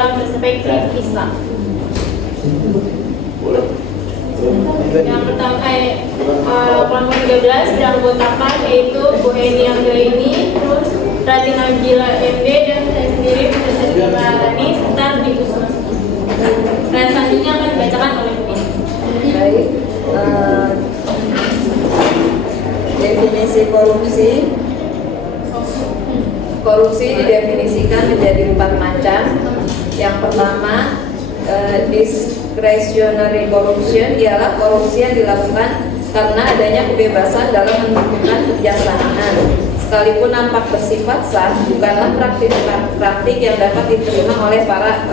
dalam perspektif Islam. Yang pertama kelompok 13 beranggotakan yaitu Bu Eni Anggraini, terus Rati Nabila MD, dan saya sendiri Profesor Maharani serta Bi Kusuma. Slide selanjutnya akan dibacakan oleh Bu Eni. Baik, definisi korupsi. Korupsi didefinisikan menjadi 4 macam. Yang pertama, discretionary corruption ialah korupsi yang dilakukan karena adanya kebebasan dalam menentukan kebijaksanaan. Sekalipun nampak bersifat sah, bukanlah praktik yang dapat diterima oleh para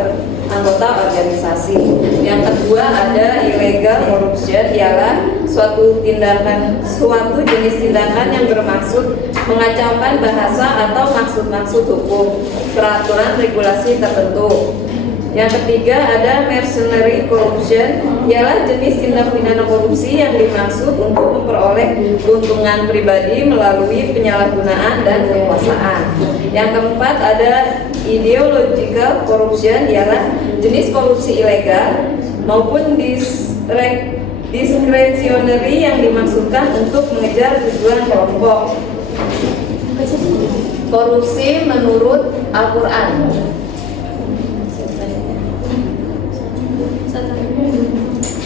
anggota organisasi. Yang kedua ada illegal corruption, ialah suatu jenis tindakan yang bermaksud mengacaukan bahasa atau maksud-maksud hukum, peraturan regulasi tertentu. Yang ketiga ada mercenary corruption, ialah jenis tindak pidana korupsi yang dimaksud untuk memperoleh keuntungan pribadi melalui penyalahgunaan dan kekuasaan. Yang keempat ada ideological corruption, ialah jenis korupsi ilegal maupun discretionary yang dimaksudkan untuk mengejar tujuan kelompok. Korupsi menurut Al-Quran.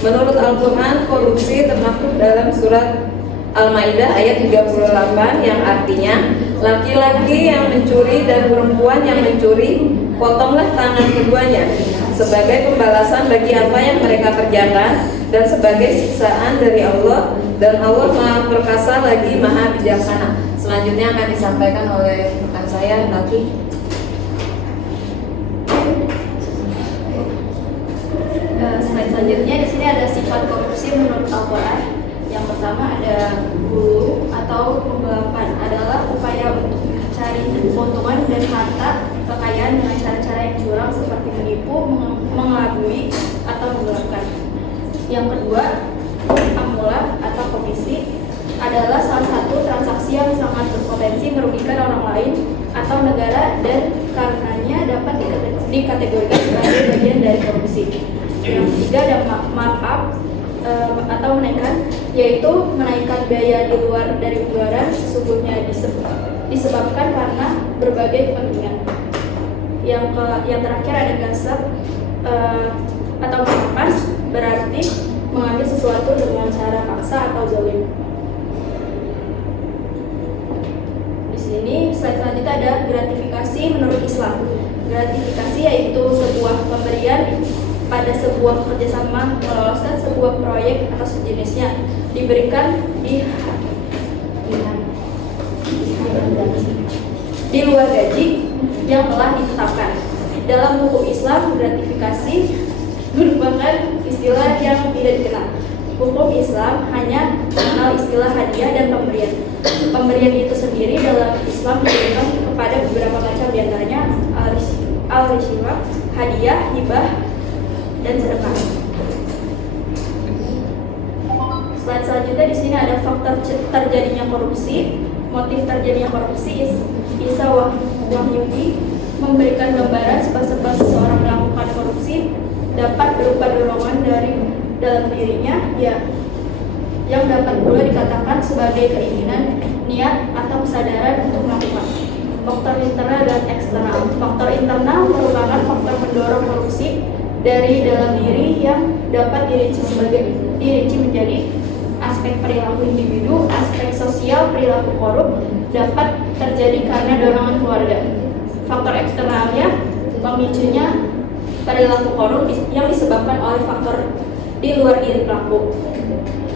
Menurut Al-Quran, korupsi termaktub dalam surat Al-Maidah ayat 38 yang artinya laki-laki yang mencuri dan perempuan yang mencuri, potonglah tangan keduanya sebagai pembalasan bagi apa yang mereka kerjakan dan sebagai siksaan dari Allah, dan Allah Maha Perkasa lagi Maha Bijaksana. Selanjutnya akan disampaikan oleh rekan saya, Rati. Slide selanjutnya di sini ada sifat korupsi menurut Al-Quran. Yang pertama ada gulu atau penggelapan, adalah upaya untuk mencari keuntungan dan harta kekayaan dengan cara-cara yang curang seperti menipu, mengelabui, atau menggelapkan. Yang kedua, amula atau komisi adalah salah satu transaksi yang sangat berpotensi merugikan orang lain atau negara dan karenanya dapat dikategorikan sebagai bagian dari korupsi. Yang ketiga ada markup atau menaikkan, yaitu menaikkan biaya di luar dari anggaran sesungguhnya disebabkan karena berbagai kepentingan. Yang terakhir ada gasp atau merampas, berarti mengambil sesuatu dengan cara paksa atau zalim. Di sini slide selanjutnya ada gratifikasi menurut Islam. Gratifikasi yaitu sebuah pemberian pada sebuah kerjasama meloloskan sebuah proyek atau sejenisnya, diberikan di luar gaji yang telah ditetapkan. Dalam hukum Islam, gratifikasi merupakan istilah yang tidak dikenal. Hukum Islam hanya mengenal istilah hadiah dan pemberian. Pemberian itu sendiri dalam Islam diberikan kepada beberapa macam, diantaranya al-risyawah, hadiah, hibah, dan sedekah. Slide selanjutnya di sini ada faktor terjadinya korupsi. Motif terjadinya korupsi Isa Wahyudi memberikan gambaran sebab-sebab seseorang melakukan korupsi dapat berupa dorongan dari dalam dirinya yang dapat pula dikatakan sebagai keinginan, niat, atau kesadaran untuk melakukan. Faktor internal dan eksternal. Faktor internal merupakan faktor mendorong korupsi dari dalam diri yang dapat dirinci menjadi aspek perilaku individu. Aspek sosial perilaku korup dapat terjadi karena dorongan keluarga. Faktor eksternalnya pemicunya perilaku korup yang disebabkan oleh faktor di luar diri pelaku.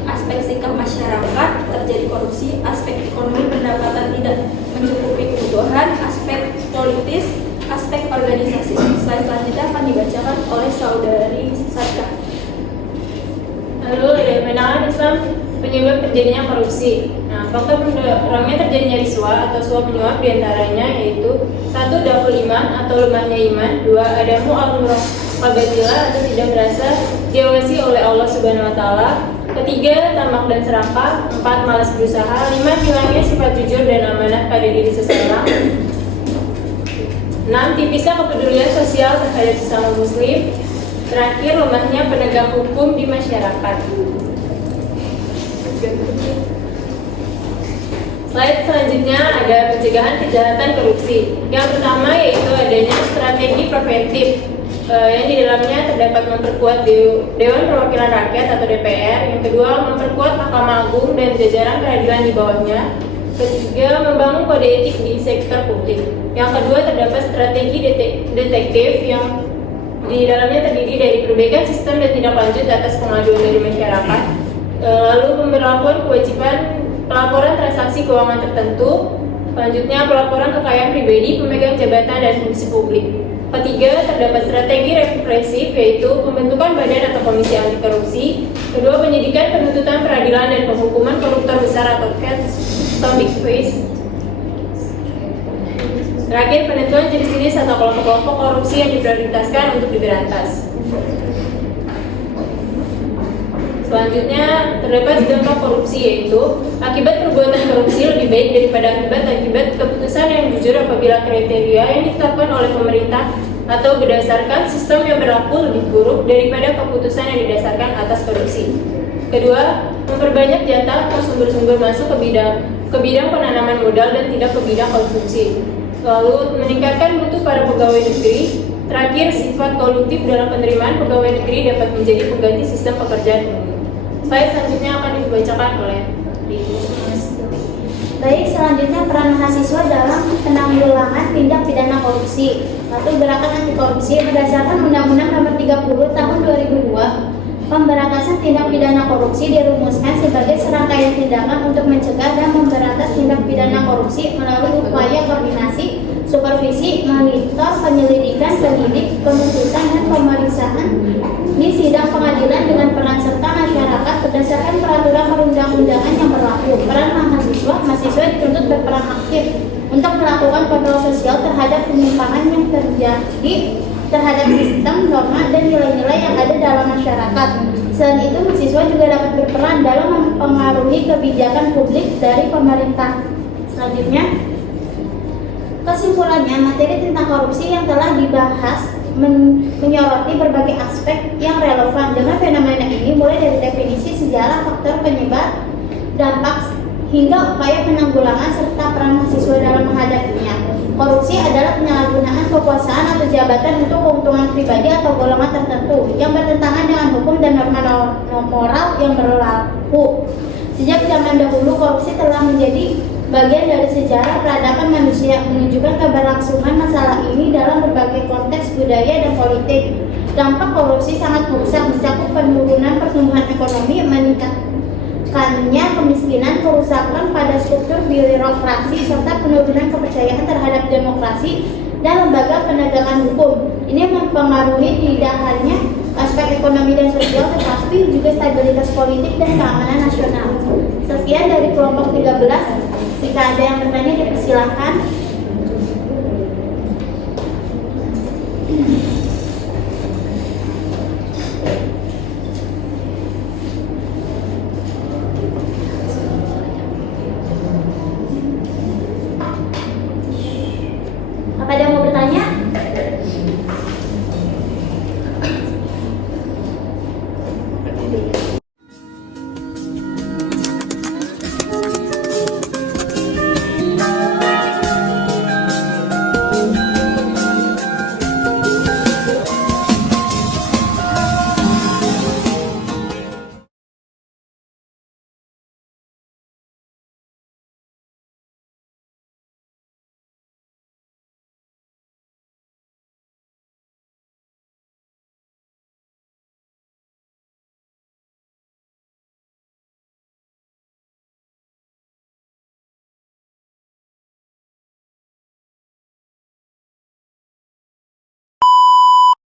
Aspek sikap masyarakat terjadi korupsi. Aspek ekonomi pendapatan tidak mencukupi kebutuhan. Aspek politis, aspek organisasi. Slide selanjutnya akan dibacakan oleh saudari Sadka. Lalu dari pandangan Islam penyebab terjadinya korupsi. Nah, faktor pendorongnya terjadinya risuah atau suap menyuap diantaranya yaitu 1. Daful iman atau lemahnya iman. 2. Adamu al-muraqabatillah atau tidak merasa diawasi oleh Allah Subhanahu Wa Taala. Ketiga, tamak dan serakah. 4. Malas berusaha. 5. Hilangnya sifat jujur dan amanah pada diri seseorang. 6. Tipisnya kepedulian sosial terhadap sesama muslim. Terakhir, lemahnya penegak hukum di masyarakat. Slide selanjutnya ada pencegahan kejahatan korupsi. Yang pertama yaitu adanya strategi preventif yang di dalamnya terdapat memperkuat Dewan Perwakilan Rakyat atau DPR. Yang kedua, memperkuat Mahkamah Agung dan jajaran peradilan di bawahnya. Ketiga, membangun kode etik di sektor publik. Yang kedua, terdapat strategi detektif yang di dalamnya terdiri dari perbaikan sistem dan tindak lanjut atas pengaduan dari masyarakat. Lalu pemberlakuan kewajiban pelaporan transaksi keuangan tertentu. Selanjutnya, pelaporan kekayaan pribadi pemegang jabatan dan fungsi publik. Ketiga, terdapat strategi represif yaitu pembentukan badan atau komisi anti korupsi. Kedua, penyidikan, penuntutan, peradilan dan penghukuman koruptor besar atau big face. Terakhir, penentuan jenis-jenis atau kelompok-kelompok korupsi yang diprioritaskan untuk diberantas. Selanjutnya, terdapat dampak korupsi yaitu akibat perbuatan korupsi lebih baik daripada akibat keputusan yang jujur apabila kriteria yang ditetapkan oleh pemerintah atau berdasarkan sistem yang berlaku lebih buruk daripada keputusan yang didasarkan atas korupsi. Kedua, memperbanyak jatah atau sumber-sumber masuk ke bidang penanaman modal dan tidak ke bidang konsumsi. Lalu, meningkatkan mutu para pegawai negeri. Terakhir, sifat kolutif dalam penerimaan pegawai negeri dapat menjadi pengganti sistem pekerjaan umum. Slide selanjutnya akan dibacakan oleh Mas. Baik, selanjutnya peran mahasiswa dalam penanggulangan tindak pidana korupsi. Satu, gerakan anti korupsi berdasarkan Undang-Undang Nomor 30 Tahun 2002. Pemberantasan tindak pidana korupsi dirumuskan sebagai serangkaian tindakan untuk mencegah dan memberantas tindak pidana korupsi melalui upaya koordinasi, supervisi, monitor, penyelidikan, penyidik, penuntutan, dan pemeriksaan di sidang pengadilan dengan peran serta masyarakat berdasarkan peraturan perundang-undangan yang berlaku. Peran mahasiswa dituntut berperan aktif untuk melakukan kontrol sosial terhadap penyimpangan yang terjadi terhadap sistem, norma, dan nilai-nilai yang ada dalam masyarakat. Selain itu, mahasiswa juga dapat berperan dalam mempengaruhi kebijakan publik dari pemerintah. Selanjutnya, kesimpulannya, materi tentang korupsi yang telah dibahas menyoroti berbagai aspek yang relevan dengan fenomena ini, mulai dari definisi, sejarah, faktor penyebab, dampak, hingga upaya penanggulangan serta peran mahasiswa dalam menghadapinya. Korupsi adalah penyalahgunaan kekuasaan atau jabatan untuk keuntungan pribadi atau golongan tertentu yang bertentangan dengan hukum dan norma moral yang berlaku. Sejak zaman dahulu, korupsi telah menjadi bagian dari sejarah peradaban manusia, menunjukkan keberlangsungan masalah ini dalam berbagai konteks budaya dan politik. Dampak korupsi sangat merusak, mencakup penurunan pertumbuhan ekonomi, meningkatkannya kemiskinan, kerusakan pada struktur birokrasi, serta penurunan kepercayaan terhadap demokrasi dan lembaga penegakan hukum. Ini mempengaruhi tidak hanya aspek ekonomi dan sosial, tetapi juga stabilitas politik dan keamanan nasional. Sekian dari kelompok 13. Jika ada yang bertanya, dipersilahkan.